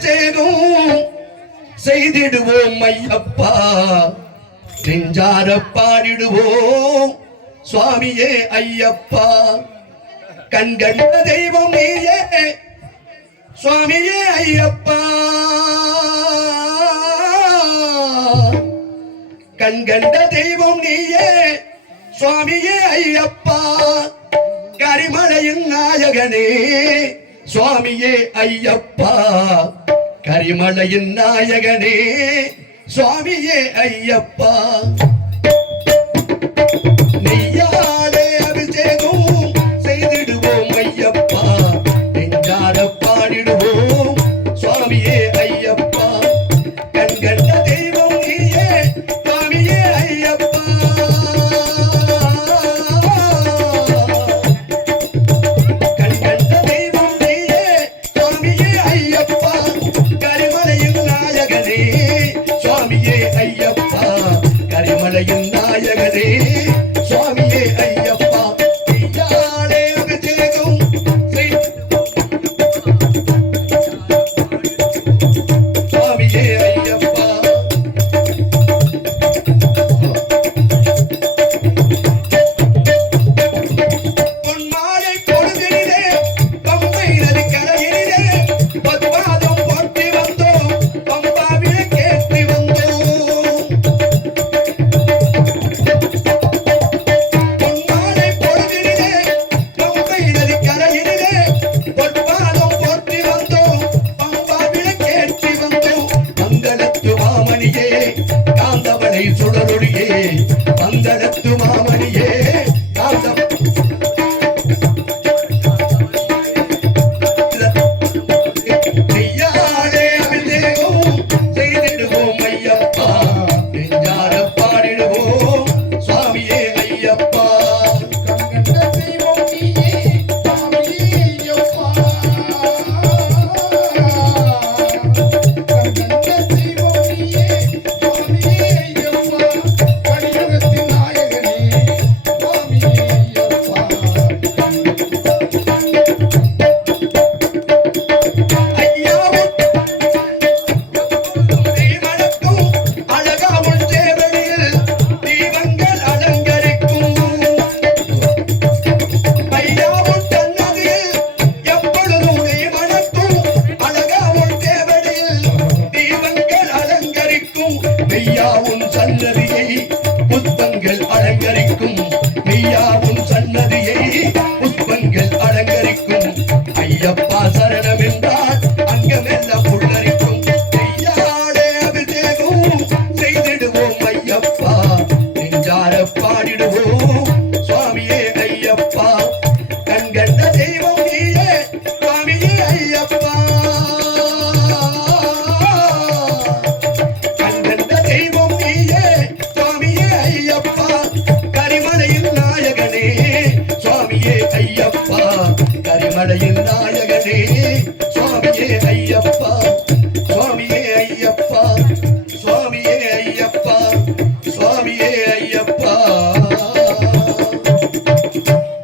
சேரும் செய்திடுவோம் ஐயப்பா. நெஞ்சார பாடிடுவோம் சுவாமியே ஐயப்பா. கண்கண்ட தெய்வம் நீயே சுவாமியே ஐயப்பா. கண்கண்ட தெய்வம் நீயே சுவாமியே ஐயப்பா. கரிமலையின் நாயகனே சுவாமியே ஐயப்பா. கரிமலையின் நாயகனே சுவாமியே ஐயப்பா. பாடிடுவோம் சுவாமியே ஐயப்பா. கண்கண்ட தெய்வம் சுடரொடியே பந்தளத்துமா புஷ்பங்கள் அலங்கரிக்கும். மெய்யாவும் சன்னதியை புஷ்பங்கள் அலங்கரிக்கும். ஐயப்பா சரணம் என்றார் அங்கமெல்லாம் புள்ளரிக்கும் மெய்யாடே அபிஷேகம் செய்திடுவோம் ஐயப்பா. நெஞ்சார பாடிடுவோம். மலையில் நாயகனே சுவாமியே ஐயப்பா.